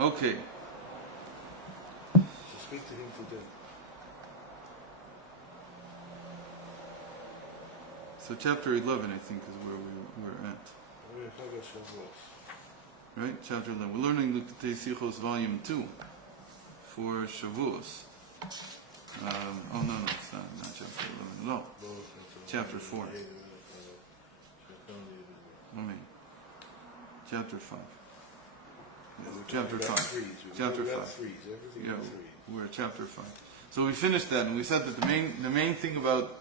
Okay. So speak to him today. So chapter 11, I think, is where we're at. We're talking about Shavuot. Right? Chapter 11. We're learning Likkutei Sichot volume 2 for Shavuot. No, it's not chapter 11 at all. Chapter 4. Chapter 5. Yeah, we're chapter 5. Chapter 5. Yeah, we're at chapter 5. So we finished that, and we said that the main thing about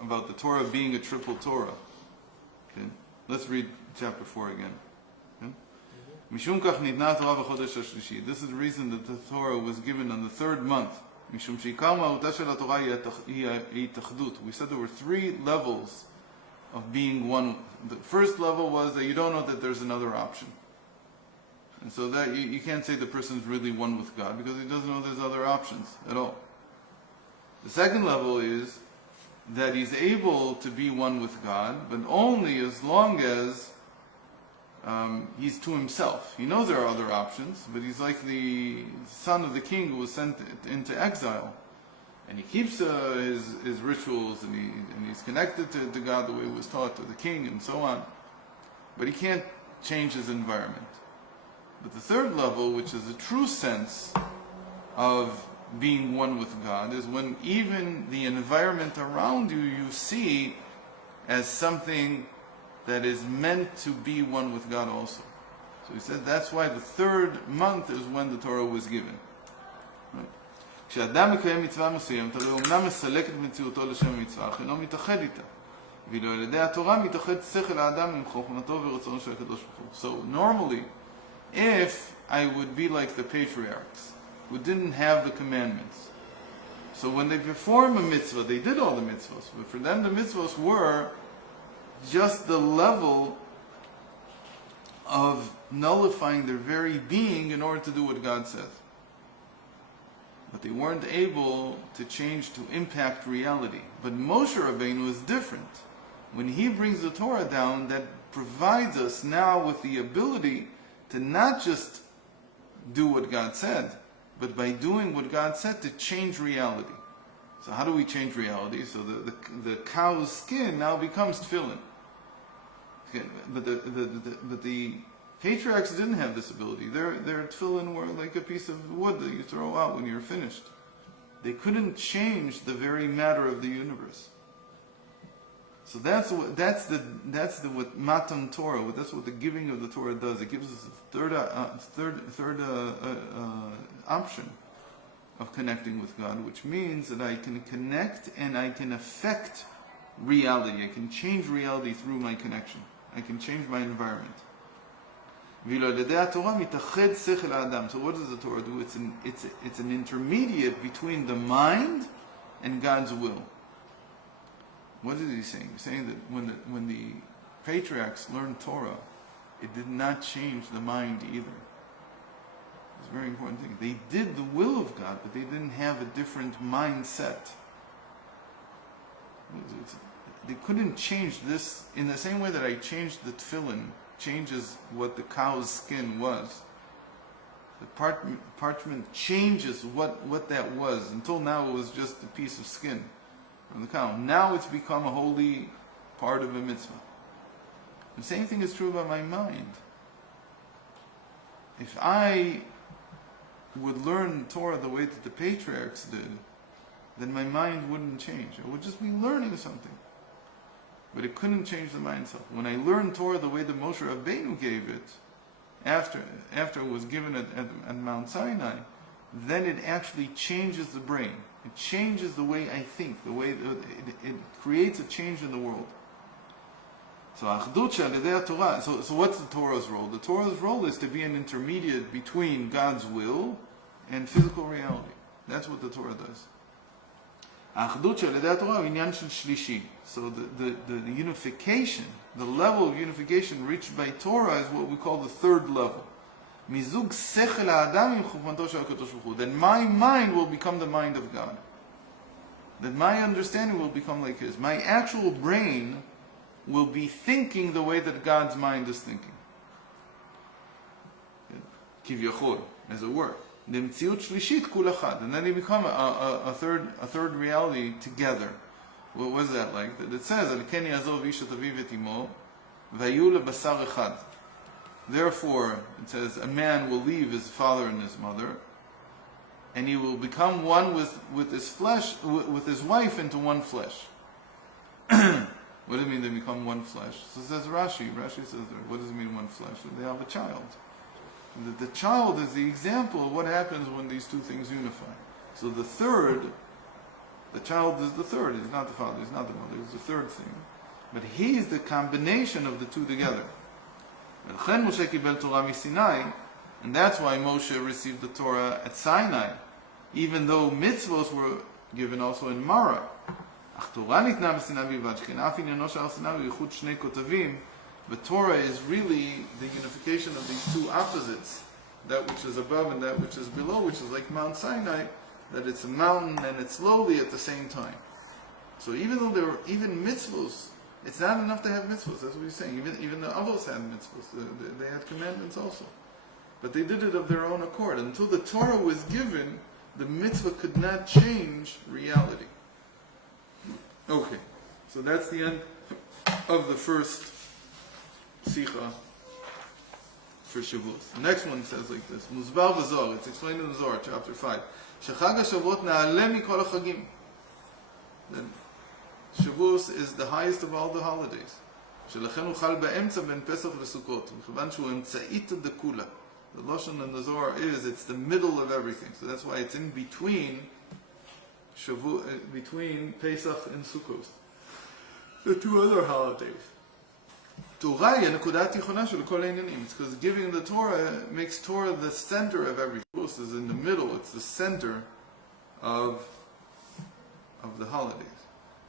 the Torah being a triple Torah. Okay? Let's read chapter 4 again. Okay? Mishum kach nitna Torah v'chodesh hashlishi. This is the reason that the Torah was given on the third month. Mishum sheikar ma'uta shel haTorah hi hitachdut. We said there were 3 levels of being one. The first level was that you don't know that there's another option. And so that you can't say the person's really one with God because he doesn't know there's other options at all. The second level is that he's able to be one with God, but only as long as he's to himself. He knows there are other options, but he's like the son of the king who was sent into exile. And he keeps his rituals, and he's connected to God the way it was taught to the king, and so on. But he can't change his environment. But the third level, which is a true sense of being one with God, is when even the environment around you see as something that is meant to be one with God also. So he said that's why the third month is when the Torah was given. כשאדם מקיים מצווה מסוימת, הרי הוא אומנם מסלק את מציאותו לשם המצווה, אך אינו מתאחד איתה. ואילו על ידי התורה מתאחד שכל האדם עם חוכמתו ורצונו של הקדוש ברוך הוא. So normally, if I would be like the patriarchs, who didn't have the commandments, so when they perform a mitzvah, they did all the mitzvahs, but for them the mitzvahs were just the level of nullifying their very being in order to do what God says. But they weren't able to change to impact reality. But Moshe Rabbeinu is different. When he brings the Torah down, that provides us now with the ability to not just do what God said, but by doing what God said, to change reality. So how do we change reality? So the cow's skin now becomes tefillin. Okay, but the patriarchs didn't have this ability. Their tefillin were like a piece of wood that you throw out when you're finished. They couldn't change the very matter of the universe. So that's what Matan Torah. That's what the giving of the Torah does. It gives us a third option of connecting with God, which means that I can connect and I can affect reality. I can change reality through my connection. I can change my environment. So what does the Torah do? It's an intermediate between the mind and God's will. What is he saying? He's saying that when the patriarchs learned Torah, it did not change the mind either. It's a very important thing. They did the will of God, but they didn't have a different mindset. They couldn't change this in the same way that I changed the tefillin changes what the cow's skin was. The parchment changes what that was. Until now it was just a piece of skin from the cow. Now it's become a holy part of a mitzvah. The same thing is true about my mind. If I would learn Torah the way that the patriarchs did, then my mind wouldn't change. I would just be learning something. But it couldn't change the mind itself. When I learned Torah the way that Moshe Rabbeinu gave it, after it was given at Mount Sinai, then it actually changes the brain. It changes the way I think, the way it creates a change in the world. So what's the Torah's role? The Torah's role is to be an intermediate between God's will and physical reality. That's what the Torah does. So the unification, the level of unification reached by Torah is what we call the third level. Then my mind will become the mind of God. That my understanding will become like His. My actual brain will be thinking the way that God's mind is thinking. kivyachol, as it were. Nemtziut shlishit kul echad, and then they become a third reality together. What was that like? That it says, Al ken yazov ish et aviv et imo, vayu lebasar echad. Therefore, it says, a man will leave his father and his mother, and he will become one with his flesh, with his wife into one flesh. What does it mean they become one flesh? So it says Rashi. Rashi says, what does it mean one flesh? They have a child. The child is the example of what happens when these two things unify. So the child is the third. He's not the father, he's not the mother, he's the third thing. But he's the combination of the two together. And that's why Moshe received the Torah at Sinai, even though mitzvos were given also in Mara. The Torah is really the unification of these two opposites, that which is above and that which is below, which is like Mount Sinai, that it's a mountain and it's lowly at the same time. So even though there were even mitzvos, it's not enough to have mitzvos, that's what he's saying. Even the Avos had mitzvos, they had commandments also. But they did it of their own accord. Until the Torah was given, the mitzvah could not change reality. Okay, so that's the end of the first Sicha for Shavuot. The next one says like this: Muzbar v'Zohar. It's explained in the Zohar, chapter 5. Shechag Shavuot na'aleh mikol hachagim. Then Shavuot is the highest of all the holidays. Shelachem hu chal ba'emtza ben Pesach v'Sukkot. M'chavan shu emtza'it dekula. The lashon in the Zohar is it's the middle of everything. So that's why it's in between Shavuot, between Pesach and Sukkot, the two other holidays. It's because giving the Torah makes Torah the center of everything. Shavuot is in the middle, it's the center of the holidays.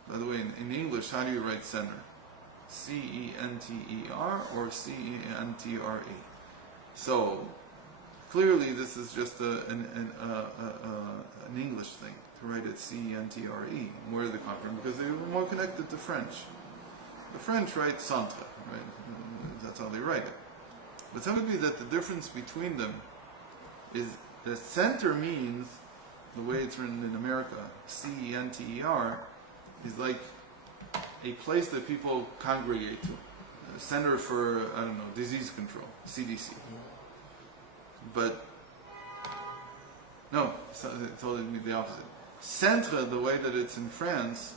By the way, in English, how do you write center? C-E-N-T-E-R or C-E-N-T-R-E? So, clearly this is just an English thing, to write it C-E-N-T-R-E. Where did they come from? Because they were more connected to French. The French write centre, right? That's how they write it. But some would be that the difference between them is that center means, the way it's written in America, C-E-N-T-E-R, is like a place that people congregate to. A center for, I don't know, disease control, CDC. But, no, it's totally the opposite. Centre, the way that it's in France,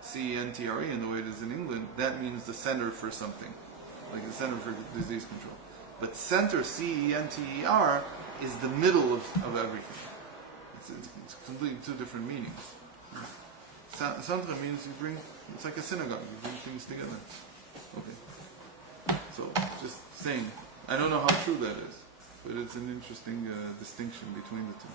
C-E-N-T-R-E, and the way it is in England, that means the center for something, like the center for disease control. But center, C-E-N-T-E-R, is the middle of everything. It's completely two different meanings. Centre means it's like a synagogue, you bring things together. Okay. So, just saying, I don't know how true that is, but it's an interesting distinction between the two.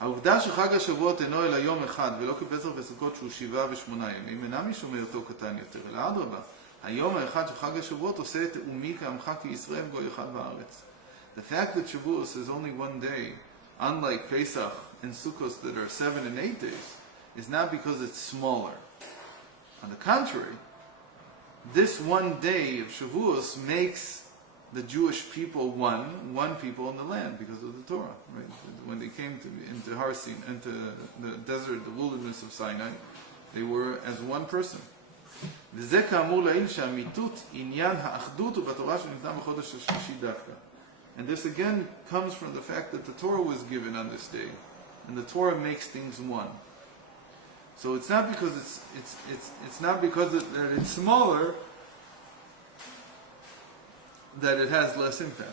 העובדה שחג השבועות אינו אלא יום אחד ולא כפסח וסוכות שהוא 7 ו8 ימים אינה משום היותו קטן יותר, אלא אדרבה, היום האחד של חג השבועות עושה את תאומי כעמך כישראל גוי אחד בארץ. The fact that Shavuot is only one day, unlike Pesach and Sukkot that are 7 and 8 days, is not because it's smaller. On the contrary, this one day of Shavuot makes the Jewish people one people in the land because of the Torah. Right? When they came into Har Sin, into the desert, the wilderness of Sinai, they were as one person. וזה כאמור לעיל שהאמיתות עניין האחדות ובתורה שניתנה בחודש השלישי דווקא. And this again comes from the fact that the Torah was given on this day, and the Torah makes things one. So it's not because it's not because that it's smaller that it has less impact.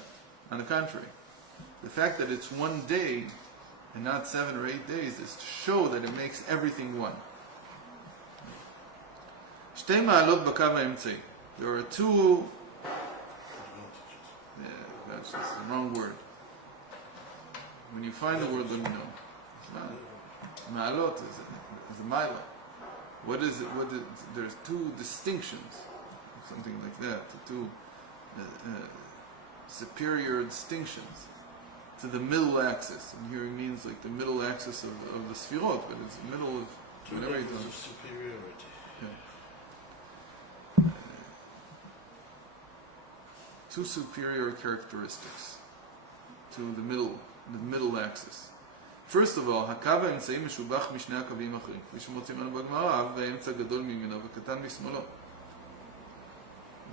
On the contrary, the fact that it's one day and not 7 or 8 days is to show that it makes everything one. שתי מעלות בקו האמצעי. There are two. That's just the wrong word. When you find the word, let me know. Ma'alot is a mila. What is it? There's two distinctions, something like that. Two superior distinctions to the middle axis. And here it means like the middle axis of the sefirot, but it's the middle of whatever you do. Superiority. Yeah. Two superior characteristics. to the middle axis. First of all, הקו האמצעי משובח משני הקווים האחרים, כפי שמוצאים לנו בגמרא, והאמצע גדול מימינו וקטן משמאלו.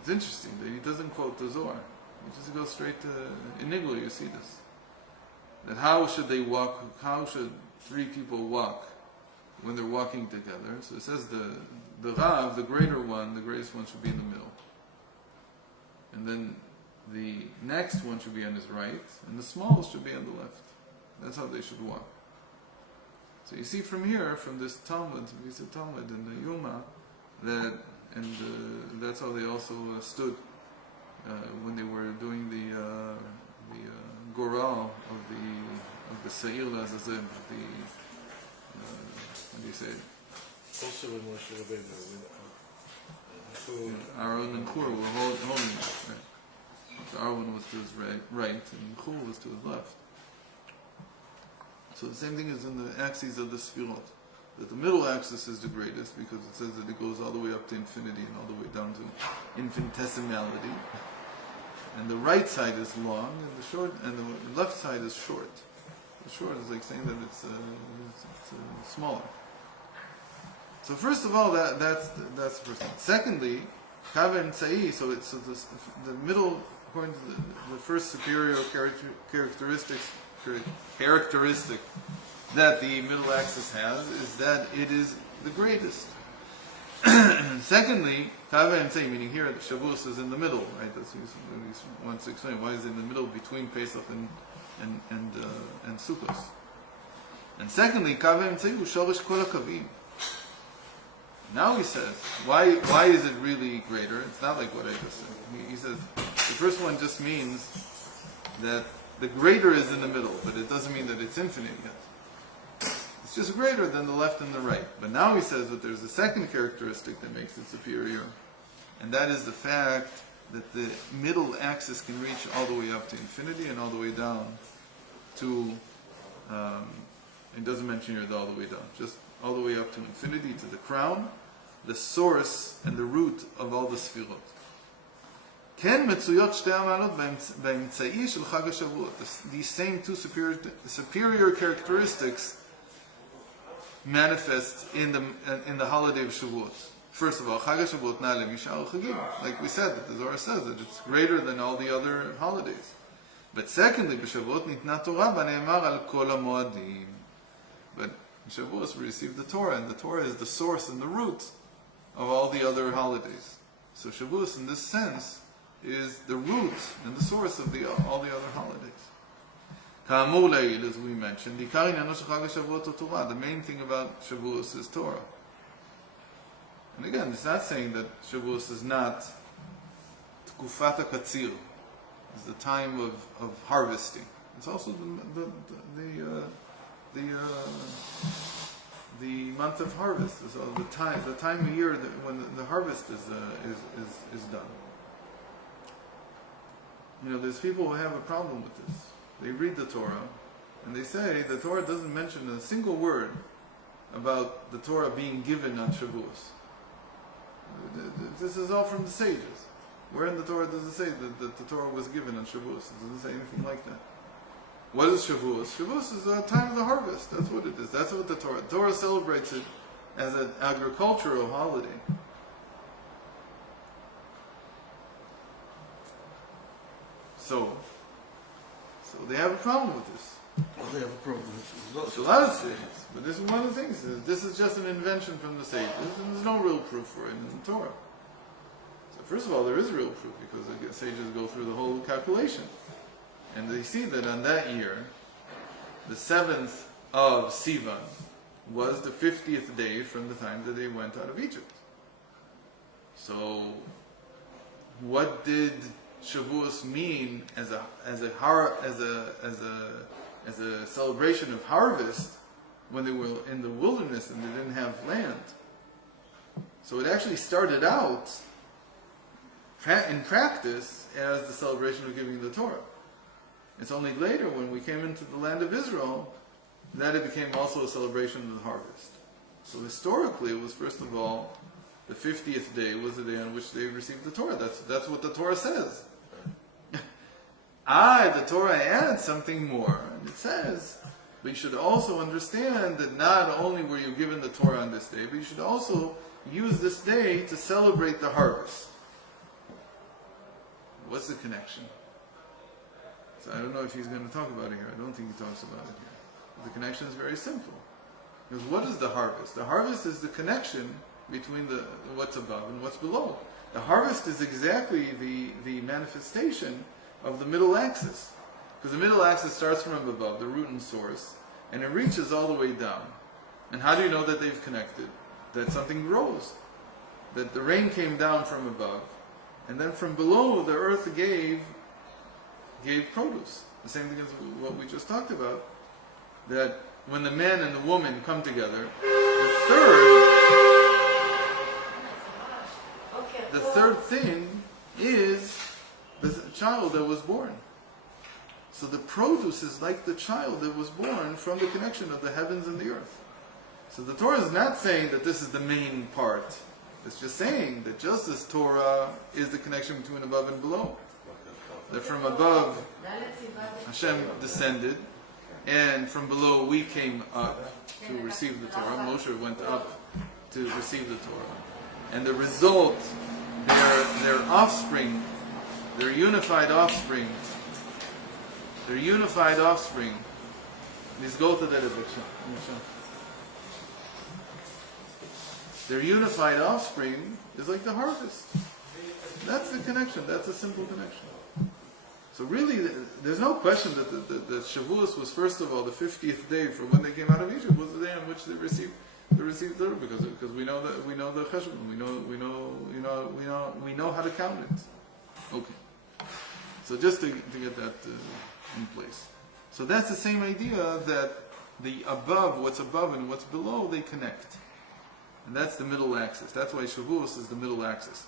It's interesting that he doesn't quote the Zohar. He just goes straight to, in Nigla you see this. That how should they walk, how should three people walk when they're walking together? So it says the Rav, the greater one, the greatest one should be in the middle. And then the next one should be on his right, and the smallest should be on the left. That's how they should walk. So you see from here, from this Talmud, Talmud and the Yuma, that, and that's how they also stood when they were doing the Goral of the Seir Lazazim, how do you say it? Also when Moshe Rabbeinu, Aaron and Hur were holding it. Right. So Aaron was to his right, and Hur was to his left. So the same thing is in the axes of the sefirot. That the middle axis is the greatest because it says that it goes all the way up to infinity and all the way down to infinitesimality. And the right side is long, and the left side is short. The short is like saying that it's smaller. So first of all, that's the first thing. Secondly, Kava and Sa'i, so the middle, according to the first superior characteristic that the middle axis has is that it is the greatest. Secondly, Kava and Sa'i, meaning here, the Shavuot is in the middle, right? That's what he wants to explain. Why is it in the middle between Pesach and Sukkot? And secondly, Kava and Sa'i, Shorish Kol HaKavim. Now he says, why is it really greater? It's not like what I just said. He says, the first one just means that the greater is in the middle, but it doesn't mean that it's infinite yet. It's just greater than the left and the right. But now he says that there's a second characteristic that makes it superior, and that is the fact that the middle axis can reach all the way up to infinity and all the way down to, it doesn't mention here all the way down, just all the way up to infinity, to the crown, the source and the root of all the sefirot. כן מצויות שתי המעלות באמצעי של חג השבועות. These same two superior characteristics manifest in the holiday of Shavuot. First of all, Chag HaShavuot na'ale mishar chagim. Like we said, that the Zohar says that it's greater than all the other holidays. But secondly, b'Shavuot nitna Torah b'ne'emar al kol ha'moadim. But in Shavuot we receive the Torah, and the Torah is the source and the root of all the other holidays. So Shavuot, in this sense, is the root and the source of all the other holidays. Ka'amur le'il, as we mentioned, the main thing about Shavuot is Torah. And again, it's not saying that Shavuot is not Tkufat HaKatzir, is the time of harvesting. It's also the month of harvest, is the time of year that when the harvest is done. You know, there's people who have a problem with this. They read the Torah, and they say the Torah doesn't mention a single word about the Torah being given on Shavuot. This is all from the sages. Where in the Torah does it say that the Torah was given on Shavuot? It doesn't say anything like that. What is Shavuot? Shavuot is the time of the harvest. That's what it is. That's what the Torah celebrates it as an agricultural holiday. So they have a problem with this. Well, they have a problem with There's a lot of things, but this is one of the things. This is just an invention from the sages, and there's no real proof for it in the Torah. So first of all, there is real proof because the sages go through the whole calculation, and they see that on that year, the 7th of Sivan was the 50th day from the time that they went out of Egypt. So, what did Shavuot mean as a celebration of harvest when they were in the wilderness and they didn't have land? So it actually started out in practice as the celebration of giving the Torah. It's only later when we came into the land of Israel that it became also a celebration of the harvest. So historically it was first of all the 50th day was the day on which they received the Torah. That's what the Torah says. The Torah adds something more. And it says, but you should also understand that not only were you given the Torah on this day, but you should also use this day to celebrate the harvest. What's the connection? So I don't know if he's going to talk about it here. I don't think he talks about it here. But the connection is very simple. Because what is the harvest? The harvest is the connection between what's above and what's below. The harvest is exactly the manifestation of the middle axis. Because the middle axis starts from above, the root and source, and it reaches all the way down. And how do you know that they've connected? That something grows. That the rain came down from above, and then from below the earth gave produce. The same thing as what we just talked about. That when the man and the woman come together, the third thing is the child that was born. So the produce is like the child that was born from the connection of the heavens and the earth. So the Torah is not saying that this is the main part. It's just saying that just as Torah is the connection between above and below. That from above Hashem descended, and from below we came up to receive the Torah. Moshe went up to receive the Torah. And the result, their offspring, their unified offspring, their unified offspring is like the harvest. That's the connection. That's a simple connection. So really, there's no question that the Shavuot was first of all the 50th day from when they came out of Egypt was the day on which they received the Torah, because we know the cheshbon, we know how to count it. Okay. So just to get that in place. So that's the same idea that the above, what's above and what's below, they connect. And that's the middle axis. That's why Shavuot is the middle axis.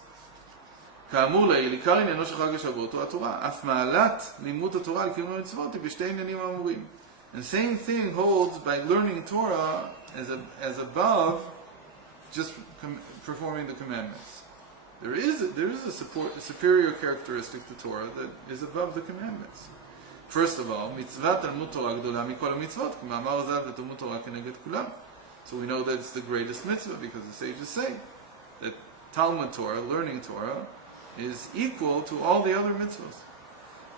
כאמור לעיל, עיקר עניינו של חג השבועות הוא התורה. אף מעלת לימוד התורה על קיום המצוות היא בשתי עניינים האמורים. And same thing holds by learning Torah as above, just performing the commandments. There is a superior characteristic to Torah that is above the commandments. First of all, מצוות תלמוד תורה גדולה מכל המצוות, כמאמר זהב לתלמוד תורה כנגד כולם. So we know that it's the greatest mitzvah because the sages say that Talmud Torah, learning Torah, is equal to all the other mitzvahs.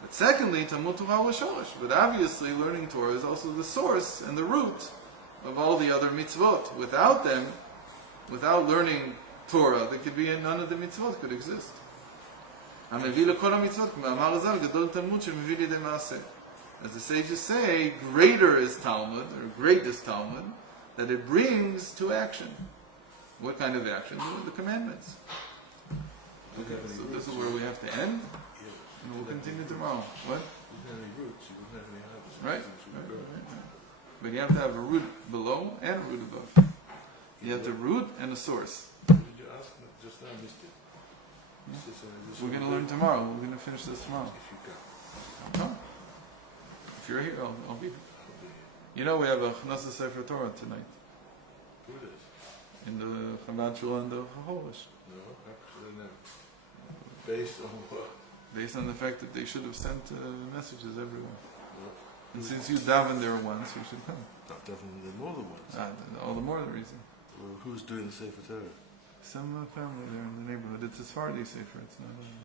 But secondly, Talmud Torah was shorosh. But obviously, learning Torah is also the source and the root of all the other mitzvot. Without them, without learning Torah, there could be none of the mitzvot could exist. As the sages say, greater is Talmud, or great is Talmud, that it brings to action. What kind of action? The commandments. Okay, so this is where we have to end, and we'll continue tomorrow. What? You don't have any roots, you don't have any harvest. Right. But you have to have a root below and a root above. You have the root and the source. Did you ask just now, Mr.? We're going to learn tomorrow. We're going to finish this tomorrow. If you can. I'll come. If you're here, I'll be here. You know we have a Chnassas Sefer Torah tonight. Who is? In the Chabad Shul and the Chaholish. No, actually no. Based on what? Based on the fact that they should have sent messages everywhere. No. And since you davened there once, you should come. Not definitely more than once. All the more the reason. Well, who's doing the Sefer Torah? Some family there in the neighborhood. It's a Sephardi Sefer. It's not a